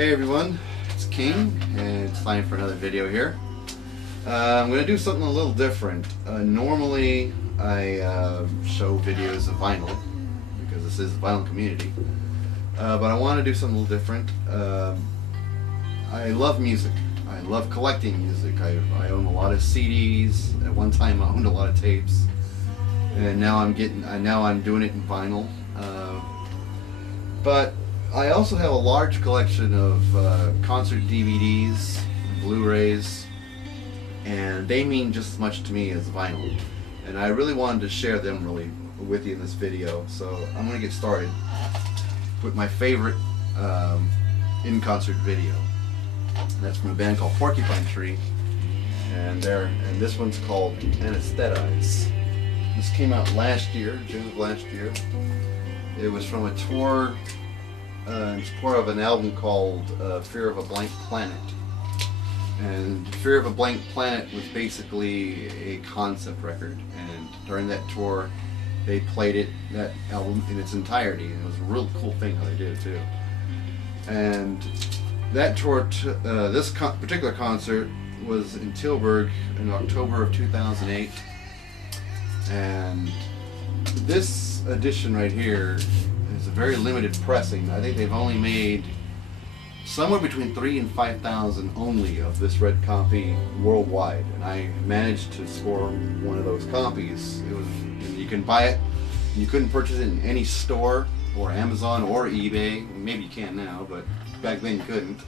Hey everyone, it's King, and it's time for another video here. I'm going to do something a little different. Normally I show videos of vinyl, because this is the vinyl community, but I want to do something a little different. I love music. I love collecting music. I own a lot of CDs. At one time I owned a lot of tapes, and now I'm doing it in vinyl. But I also have a large collection of concert DVDs, Blu-rays, and they mean just as much to me as vinyl. And I really wanted to share them with you in this video. So I'm going to get started with my favorite in-concert video. And that's from a band called Porcupine Tree, and this one's called Anesthetize. This came out last year, June of last year. It was from a tour in support of an album called Fear of a Blank Planet. And Fear of a Blank Planet was basically a concept record, and during that tour they played that album in its entirety, and it was a real cool thing how they did it too. And that tour, this particular concert was in Tilburg in October of 2008, and this edition right here is a very limited pressing. I think they've only made somewhere between 3,000 and 5,000 only of this red copy worldwide, and I managed to score one of those copies. You can buy it. You couldn't purchase it in any store or Amazon or eBay. Maybe you can now, but back then you couldn't.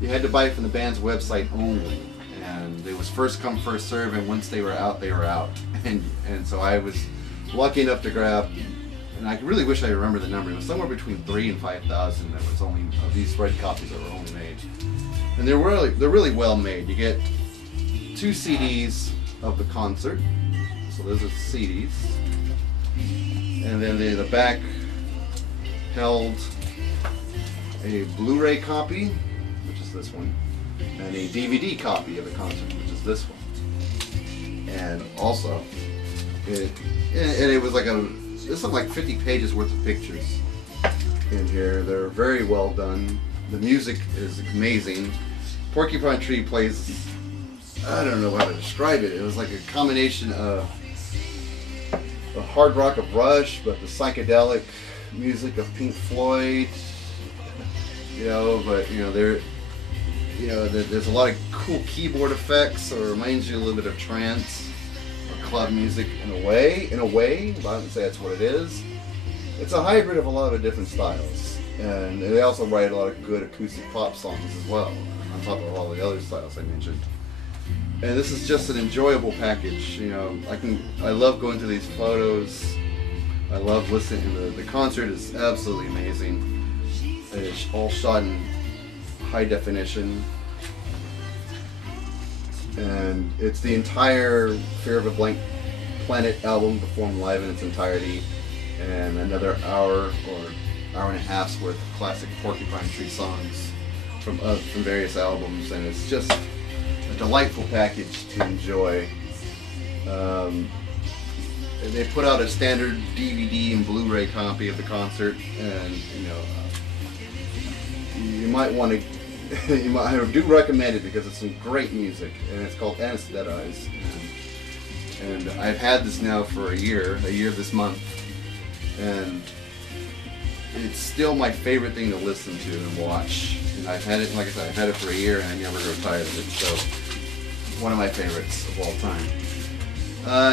You had to buy it from the band's website only, and it was first come first serve, and once they were out, they were out. And so I was lucky enough to grab, and I really wish I remember the number. It was somewhere between 3,000 and 5,000 that was only of these red copies that were only made, and they're really well made. You get 2 CDs of the concert, so those are CDs, and then the back held a Blu-ray copy, which is this one, and a DVD copy of the concert, which is this one. And also, it was like there's something like 50 pages worth of pictures in here. They're very well done. The music is amazing. Porcupine Tree plays, I don't know how to describe it. It was like a combination of the hard rock of Rush, but the psychedelic music of Pink Floyd. There's a lot of cool keyboard effects, so it reminds you a little bit of trance or club music in a way, but I wouldn't say that's what it is. It's a hybrid of a lot of different styles, and they also write a lot of good acoustic pop songs as well, on top of all the other styles I mentioned. And this is just an enjoyable package. I love going through these photos. I love listening. The concert is absolutely amazing. It's all shot in high definition, and it's the entire Fear of a Blank Planet album performed live in its entirety, and another hour or hour and a half's worth of classic Porcupine Tree songs from various albums, and it's just a delightful package to enjoy. They put out a standard DVD and Blu-ray copy of the concert, and you might want to. I do recommend it because it's some great music, and it's called Anesthetize. And I've had this now for a year this month, and it's still my favorite thing to listen to and watch. And I've had it, like I said, I've had it for a year, and I never grow tired of it. So, one of my favorites of all time.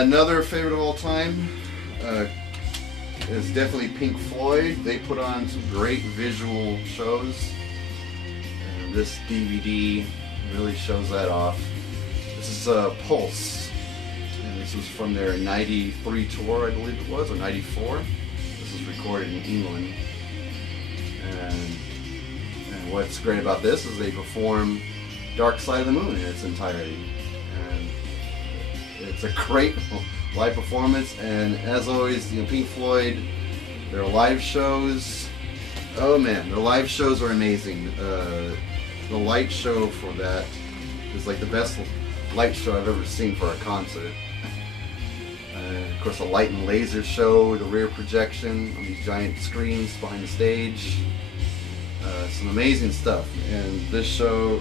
Another favorite of all time is definitely Pink Floyd. They put on some great visual shows. This DVD really shows that off. This is Pulse, and this was from their '93 tour, I believe it was, or '94. This was recorded in England, and what's great about this is they perform Dark Side of the Moon in its entirety, and it's a great live performance. And as always, Pink Floyd, their live shows, oh man, their live shows are amazing. The light show for that is like the best light show I've ever seen for a concert. Of course, the light and laser show, the rear projection on these giant screens behind the stage. some amazing stuff. And this show,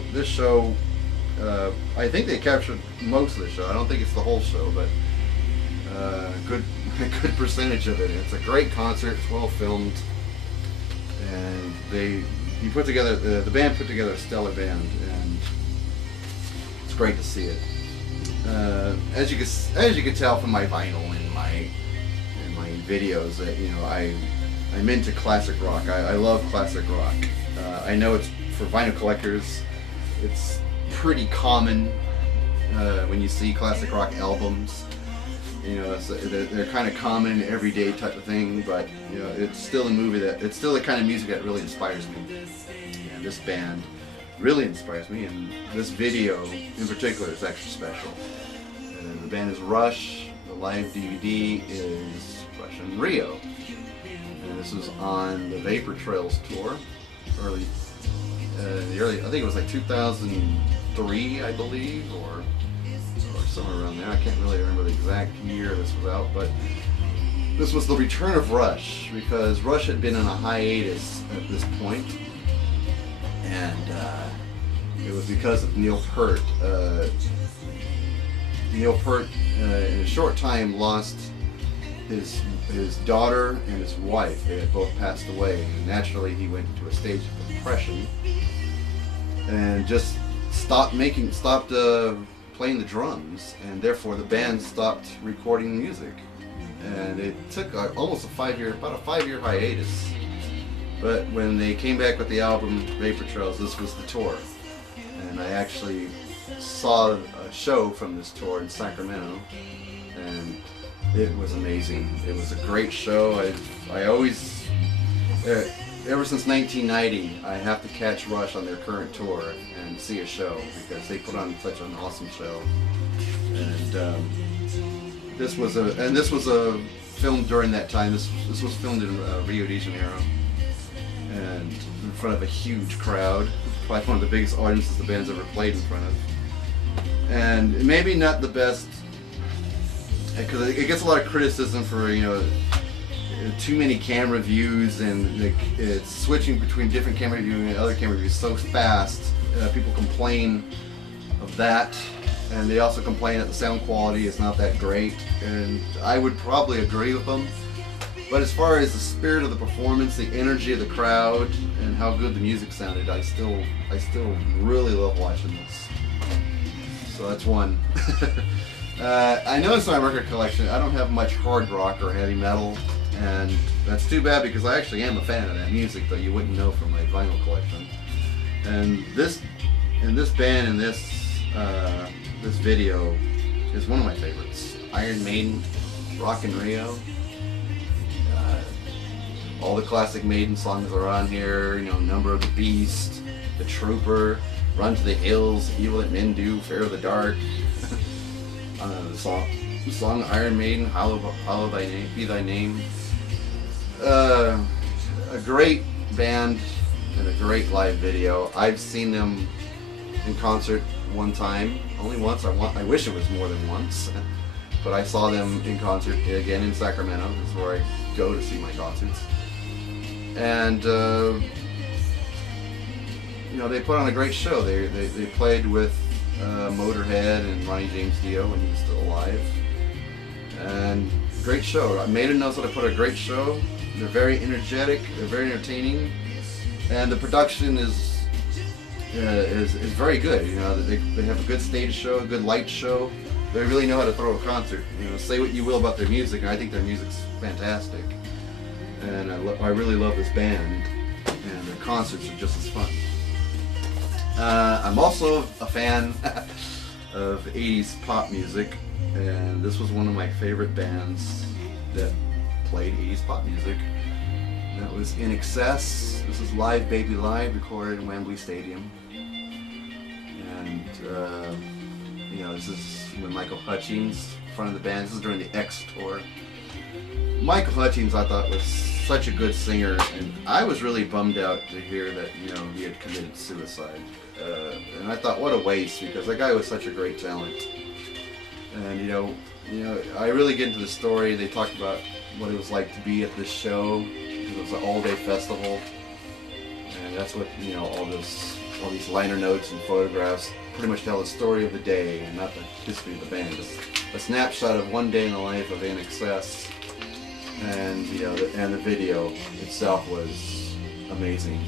I think they captured most of the show. I don't think it's the whole show, but a good percentage of it. It's a great concert. It's well filmed, and the band put together a stellar band, and it's great to see it. As you can tell from my vinyl and my videos, that I'm into classic rock. I love classic rock. I know it's for vinyl collectors. It's pretty common when you see classic rock albums. They're kind of common, everyday type of thing, but it's still it's still the kind of music that really inspires me. And this band really inspires me, and this video in particular is extra special. And the band is Rush. The live DVD is Rush in Rio, and this was on the Vapor Trails tour, I think it was like 2003, I believe, or somewhere around there. I can't really remember the exact year this was out, but this was the return of Rush, because Rush had been on a hiatus at this point, and it was because of Neil Peart. Neil Peart, in a short time, lost his daughter and his wife. They had both passed away, and naturally he went into a stage of depression and just stopped playing the drums, and therefore the band stopped recording music. And it took almost about a 5-year hiatus. But when they came back with the album Vapor Trails, this was the tour. And I actually saw a show from this tour in Sacramento, and it was amazing. It was a great show. I always, ever since 1990, I have to catch Rush on their current tour and see a show, because they put on such an awesome show. And this was a film during that time. This was filmed in Rio de Janeiro, and in front of a huge crowd. Probably one of the biggest audiences the band's ever played in front of. And maybe not the best, because it gets a lot of criticism for too many camera views, and it's switching between different camera views and other camera views so fast. People complain of that, and they also complain that the sound quality is not that great, and I would probably agree with them. But as far as the spirit of the performance, the energy of the crowd, and how good the music sounded, I still really love watching this. So that's one. I noticed in my record collection I don't have much hard rock or heavy metal, and that's too bad, because I actually am a fan of that music, though you wouldn't know from my vinyl collection. And this band and this video is one of my favorites. Iron Maiden, Rock in Rio. All the classic Maiden songs are on here. Number of the Beast, The Trooper, Run to the Hills, Evil That Men Do, Fear of the Dark. The song Iron Maiden, Hallow Be Thy Name. A great band and a great live video. I've seen them in concert one time, only once. I wish it was more than once, but I saw them in concert again in Sacramento. That's where I go to see my concerts. And they put on a great show. They played with Motorhead and Ronnie James Dio when he was still alive, and great show. Maiden knows how to put a great show. They're very energetic. They're very entertaining, and the production is very good. They have a good stage show, a good light show. They really know how to throw a concert. Say what you will about their music, and I think their music's fantastic. And I really love this band, and their concerts are just as fun. I'm also a fan of 80s pop music, and this was one of my favorite bands that played 80s pop music. That was In Excess. This is Live Baby Live, recorded in Wembley Stadium. And this is when Michael Hutchence, front of the band. This is during the X tour. Michael Hutchence, I thought, was such a good singer, and I was really bummed out to hear that he had committed suicide. And I thought, what a waste, because that guy was such a great talent. And I really get into the story. They talked about what it was like to be at this show. It was an all-day festival, and that's what, you know, all these liner notes and photographs pretty much tell the story of the day and not the history of the band. Just a snapshot of one day in the life of INXS, and you know, and the video itself was amazing.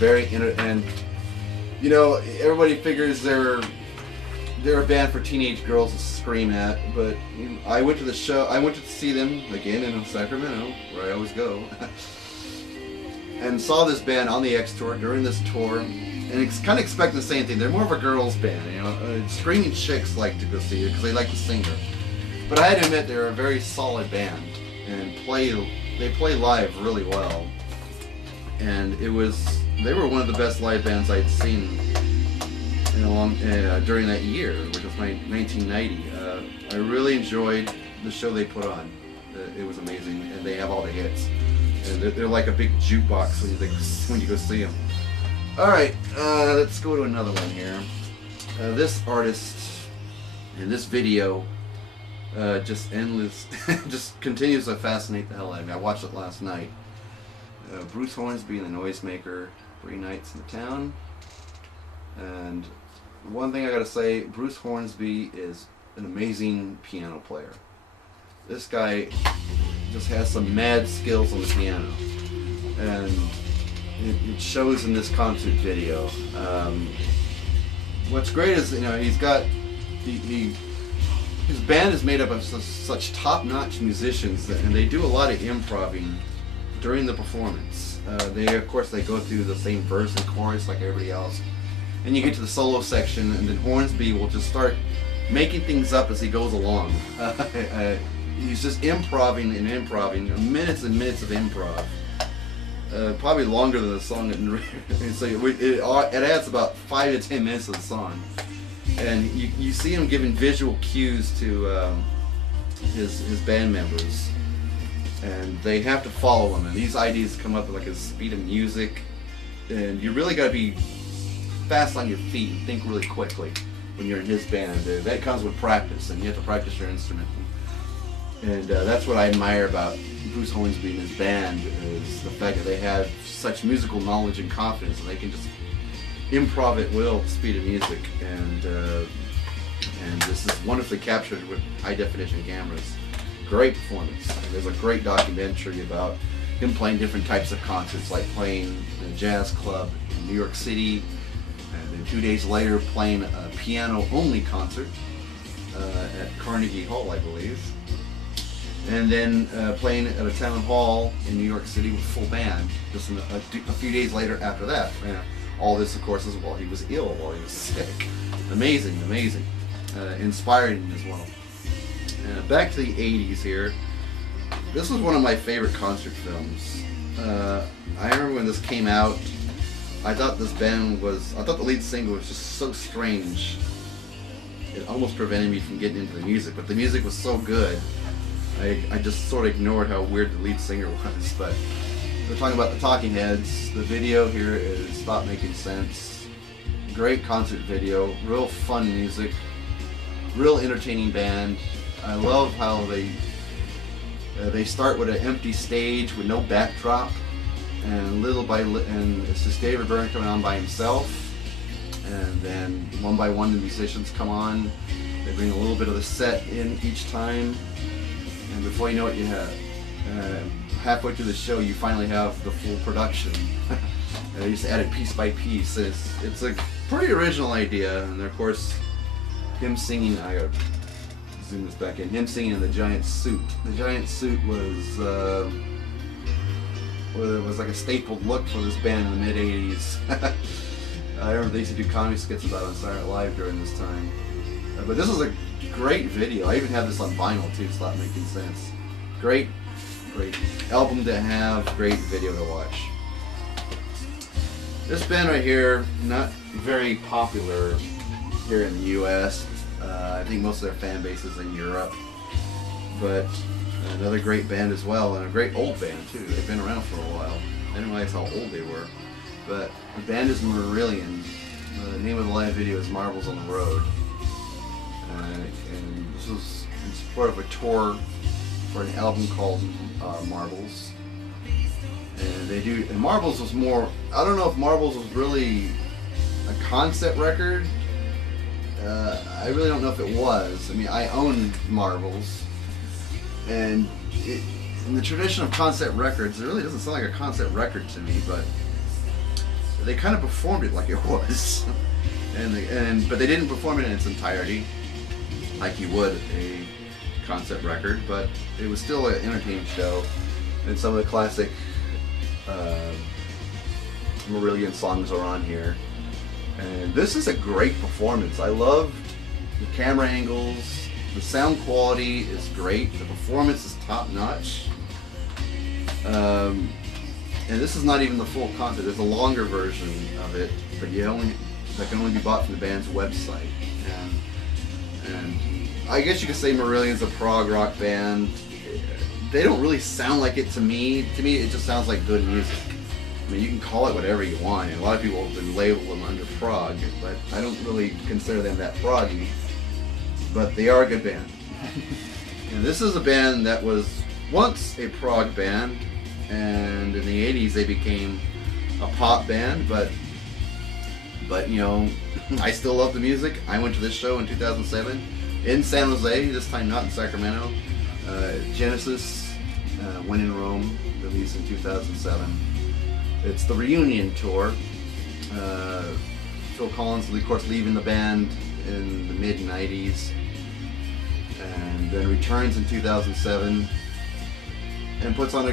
And you know, everybody figures they're a band for teenage girls to scream at, but you know, I went to the show. I went to see them again in Sacramento, where I always go, and saw this band on the X tour during this tour, and kind of expecting the same thing. They're more of a girls band, you know. Screaming chicks like to go see it because they like the singer, but I had to admit they're a very solid band and they play live really well, and they were one of the best live bands I'd seen during that year, which was 1990. I really enjoyed the show they put on. It was amazing, and they have all the hits. And they're like a big jukebox when you go see them. All right, let's go to another one here. This artist and this video just continues to fascinate the hell out of me. I watched it last night. Bruce Hornsby and the Noisemaker, 3 Nights in the Town. And one thing I gotta say, Bruce Hornsby is an amazing piano player. This guy just has some mad skills on the piano, and it shows in this concert video. What's great is, you know, he's got his band is made up of such top-notch musicians, and they do a lot of improvising during the performance. Of course they go through the same verse and chorus like everybody else, and you get to the solo section, and then Hornsby will just start making things up as he goes along. He's just improvising, minutes and minutes of improv. Probably longer than the song. So it adds about 5 to 10 minutes of the song. And you see him giving visual cues to his band members. And they have to follow him. And these ideas come up at like a speed of music. And you really got to be fast on your feet and think really quickly when you're in his band. That comes with practice, and you have to practice your instrument. And that's what I admire about Bruce Hornsby and his band, is the fact that they have such musical knowledge and confidence, and they can just improv at will, speed of music, and this is wonderfully captured with high definition cameras. Great performance. And there's a great documentary about him playing different types of concerts, like playing in a jazz club in New York City, and then 2 days later playing a piano-only concert at Carnegie Hall, I believe. And then playing at a town hall in New York City with full band just a few days later after that. All this, of course, is while he was ill, while he was sick. Amazing, amazing. Inspiring as well. Back to the 80s here. This was one of my favorite concert films. I remember when this came out, I thought the lead singer was just so strange. It almost prevented me from getting into the music, but the music was so good. I just sort of ignored how weird the lead singer was, but we're talking about the Talking Heads. The video here is Stop Making Sense. Great concert video, real fun music, real entertaining band. I love how they start with an empty stage with no backdrop, and and it's just David Byrne coming on by himself, and then one by one the musicians come on. They bring a little bit of the set in each time. And before you know it, you have halfway through the show, you finally have the full production. They just add it piece by piece. It's a pretty original idea, and of course, him singing. I gotta zoom this back in. Him singing in the giant suit. The giant suit was like a stapled look for this band in the mid '80s. I remember they used to do comedy skits about it on Saturday Night Live during this time. But this is a great video. I even have this on vinyl too, Stop Making Sense. Great album to have, great video to watch. This band right here, not very popular here in the US. I think most of their fan base is in Europe. But another great band as well, and a great old band too. They've been around for a while. I didn't realize how old they were. But the band is Marillion. The name of the live video is Marbles on the Road. And this was in support of a tour for an album called Marbles. And Marbles was more, I don't know if Marbles was really a concept record. I really don't know if it was. I mean, I own Marbles, and in the tradition of concept records, it really doesn't sound like a concept record to me, but they kind of performed it like it was. But they didn't perform it in its entirety, like you would a concept record, but it was still an entertaining show, and some of the classic Marillion songs are on here. And this is a great performance. I loved the camera angles, the sound quality is great, the performance is top notch. And this is not even the full concert. There's a longer version of it, but that can only be bought from the band's website. And I guess you could say Marillion's a prog rock band. They don't really sound like it to me. To me, it just sounds like good music. I mean, you can call it whatever you want, and a lot of people have been labeled them under prog, but I don't really consider them that proggy. But they are a good band. And this is a band that was once a prog band, and in the 80s they became a pop band, but you know, I still love the music. I went to this show in 2007 in San Jose, this time not in Sacramento. Genesis, When in Rome, released in 2007. It's the reunion tour. Phil Collins, of course, leaving the band in the mid-90s, and then returns in 2007 and puts on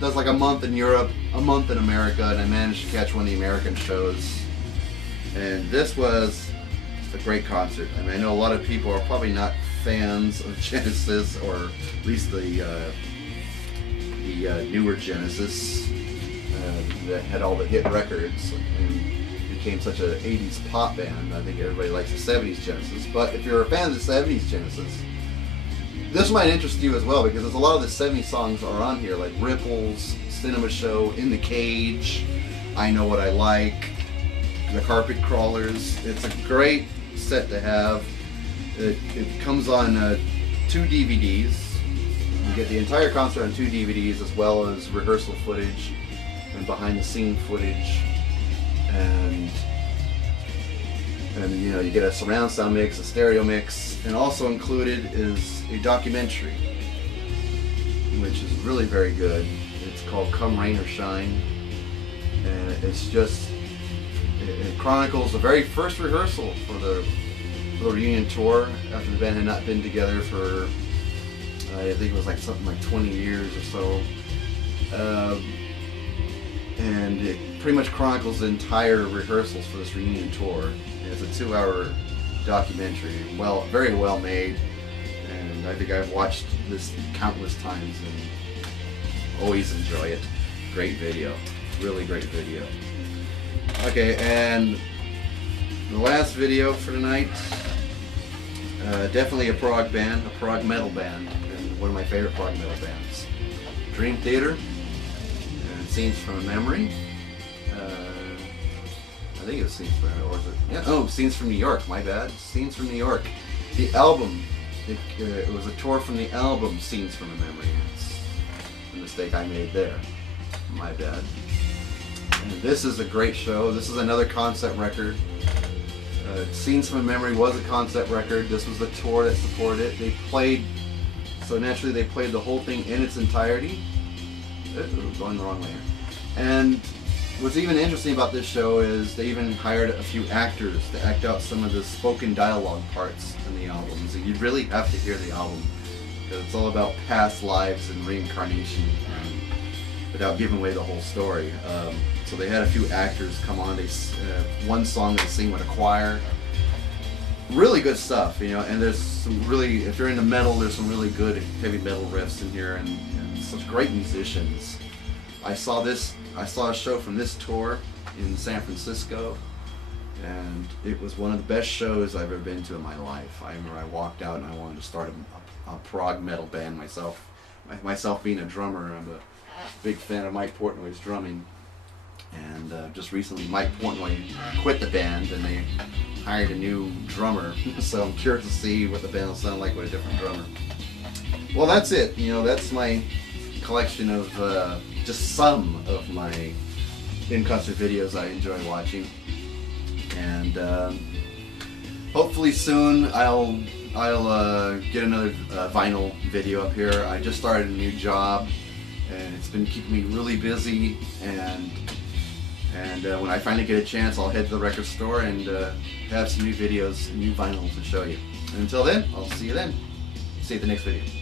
does like a month in Europe, a month in America, and I managed to catch one of the American shows. And this was a great concert. I mean, I know a lot of people are probably not fans of Genesis, or at least the newer Genesis that had all the hit records and became such an 80s pop band. I think everybody likes the 70s Genesis. But if you're a fan of the 70s Genesis, this might interest you as well, because there's a lot of the 70s songs are on here, like Ripples, Cinema Show, In the Cage, I Know What I Like, The Carpet Crawlers. It's a great set to have. It comes on 2 DVDs. You get the entire concert on 2 DVDs, as well as rehearsal footage and behind the scene footage, and you know, you get a surround sound mix, a stereo mix, and also included is a documentary, which is really very good. It's called Come Rain or Shine, and it chronicles the very first rehearsal for the reunion tour after the band had not been together for I think it was like something like 20 years or so. And it pretty much chronicles the entire rehearsals for this reunion tour. It's a 2-hour documentary, very well made, and I think I've watched this countless times and always enjoy it. Great video, really great video. Okay, and the last video for tonight, definitely a prog band, a prog metal band, and one of my favorite prog metal bands, Dream Theater. Scenes from a Memory. I think it was Scenes from, or was it? Yeah. Oh, Scenes from New York. My bad. Scenes from New York. The album. It was a tour from the album Scenes from a Memory. It's a mistake I made there. My bad. And this is a great show. This is another concept record. Scenes from a Memory was a concept record. This was the tour that supported it. They played. So naturally, they played the whole thing in its entirety. Going the wrong way here. And what's even interesting about this show is they even hired a few actors to act out some of the spoken dialogue parts in the albums. And you really have to hear the album, because it's all about past lives and reincarnation, without giving away the whole story. So they had a few actors come on. One song they sing with a choir. Really good stuff, you know. And there's some really, if you're into metal, there's some really good heavy metal riffs in here, and such great musicians. I saw a show from this tour in San Francisco, and it was one of the best shows I've ever been to in my life. I remember I walked out and I wanted to start a prog metal band myself. Myself being a drummer, I'm a big fan of Mike Portnoy's drumming, and just recently Mike Portnoy quit the band and they hired a new drummer, so I'm curious to see what the band will sound like with a different drummer. Well, that's it. You know, that's my collection of just some of my in-concert videos I enjoy watching, and hopefully soon I'll get another vinyl video up here. I just started a new job, and it's been keeping me really busy, and when I finally get a chance, I'll head to the record store and have some new videos and new vinyl to show you. And until then, I'll see you then. See you at the next video.